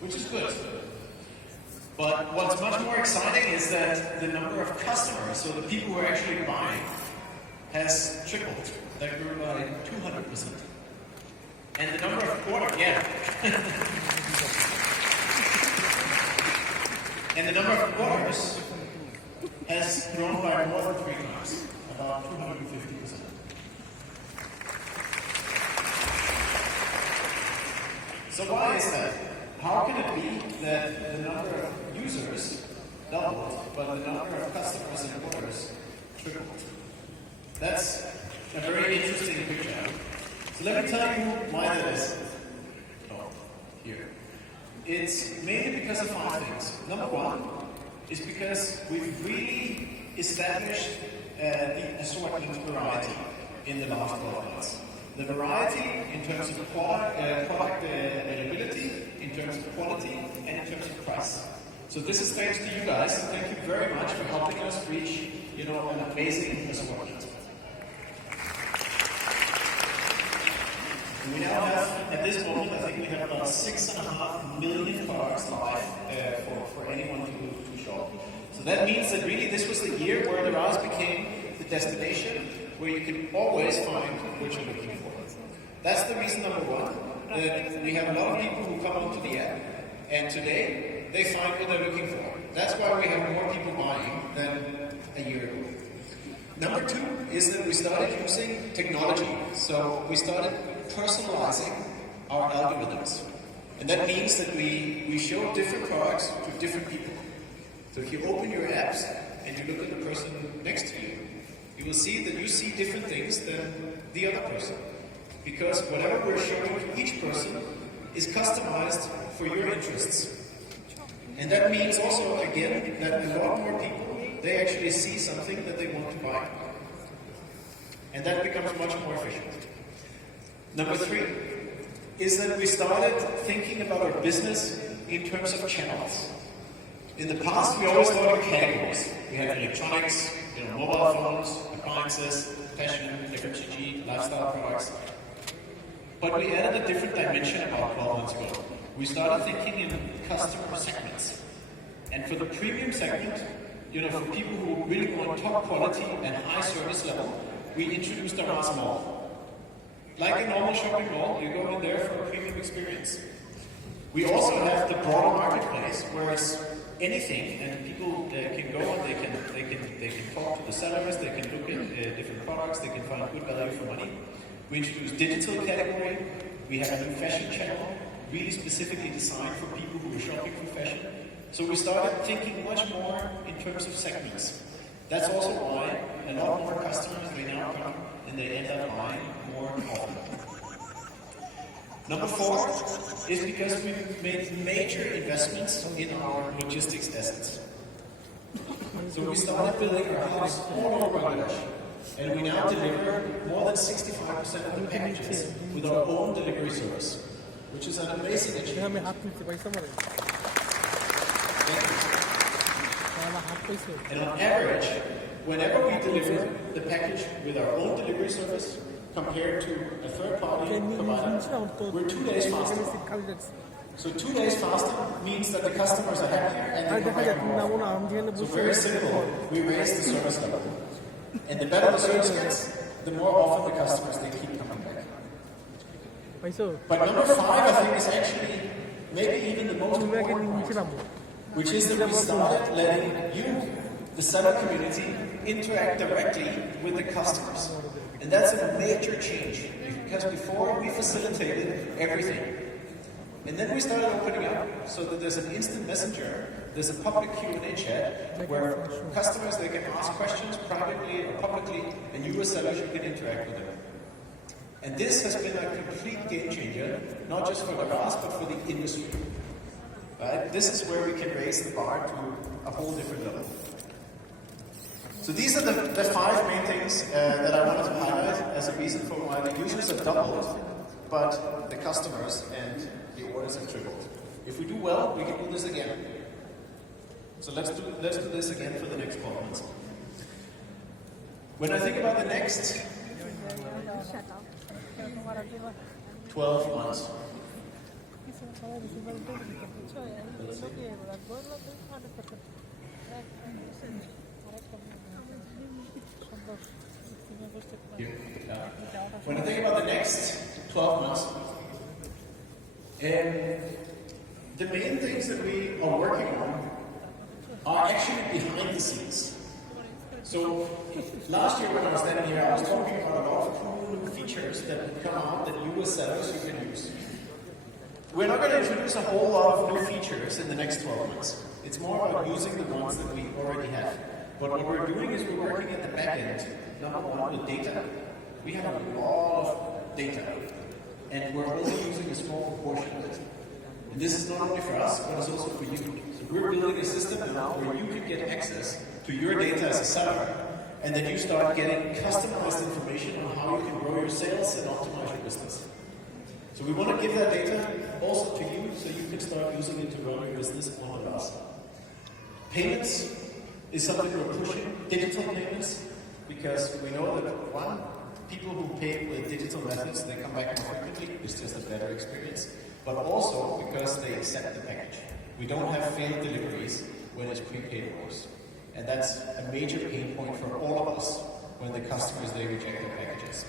which is good. But what's much more exciting is that the number of customers, so the people who are actually buying, has tripled. That grew by 200%. And the number of orders, and the number of orders has grown by more than 3 times, about 250%. So why is that? How can it be that the number of users doubled, but the number of customers and orders tripled? That's a very interesting picture. So let me tell you why that is. Here. It's mainly because of 5 things. Number 1 is because we've really established the assortment variety in the last 12 months. The variety in terms of product availability, in terms of quality, and in terms of price. So this is thanks to you guys. Thank you very much for helping us reach, an amazing assortment. We now have, at this moment, I think we have about 6.5 million products live for anyone to shop. So that means that really this was the year where Daraz became the destination where you can always find what you're looking for. That's the reason number 1, that we have a lot of people who come onto the app, and today they find what they're looking for. That's why we have more people buying than a year ago. Number 2 is that we started using technology. So we started personalizing our algorithms. And that means that we show different products to different people. So if you open your apps and you look at the person next to you, you will see that you see different things than the other person. Because whatever we're showing to each person is customized for your interests. And that means also, again, that a lot more people, they actually see something that they want to buy. And that becomes much more efficient. Number 3 is that we started thinking about our business in terms of channels. In the past, we always thought of categories. We had electronics, mobile phones, appliances, fashion, FMCG, lifestyle products. But we added a different dimension about 12 months ago. We started thinking in customer segments. And for the premium segment, for people who really want top quality and high service level, we introduced Daraz Mall. Like a normal shopping mall, you go in there for a premium experience. We also have the broader marketplace, whereas anything, and people can go and they can talk to the sellers, they can look at different products, they can find good value for money. We introduced digital category. We have a new fashion channel, really specifically designed for people who are shopping for fashion. So we started thinking much more in terms of segments. That's also why a lot more customers, they now come and they end up buying more often. Number 4 is because we've made major investments in our logistics assets. So we started building our house all over Luggage, and we now deliver more than 65% of the packages with our own delivery service, which is an amazing achievement. And on average, whenever we deliver the package with our own delivery service compared to a third-party provider, we're 2 days faster. So 2 days faster means that the customers are happier and they come back more often. So very simple, we raise the service level. And the better the service gets, the more often the customers, they keep coming back. But number 5, I think, is actually maybe even the most important point, which is that we started letting you, the seller community, interact directly with the customers. And that's a major change, because before we facilitated everything. And then we started opening up so that there's an instant messenger, there's a public Q&A chat where customers, they can ask questions privately or publicly, and you as sellers, you can interact with them. And this has been a complete game changer, not just for Daraz, but for the industry. This is where we can raise the bar to a whole different level. So these are the 5 main things that I wanted to highlight as a reason for why the users have doubled, but the customers and the orders have tripled. If we do well, we can do this again. So let's do this again for the next 12 months. When I think about the next 12 months, Here. When I think about the next 12 months, the main things that we are working on are actually behind the scenes. So last year when I was standing here, I was talking about a lot of cool new features that would come out that you as sellers you can use. We're not going to introduce a whole lot of new features in the next 12 months. It's more about using the ones that we already have. But what we're doing is we're working at the back end, number one, with data. We have a lot of data, and we're only using a small proportion of it. And this is not only for us, but it's also for you. So we're building a system now where you can get access to your data as a seller, and then you start getting customized information on how you can grow your sales and optimize your business. So we want to give that data also to you, so you can start using it to run your business on us. Payments is something we're pushing, digital payments, because we know that one, people who pay with digital methods, they come back more frequently, it's just a better experience, but also because they accept the package. We don't have failed deliveries when it's prepaid orders. And that's a major pain point for all of us when the customers, they reject their packages.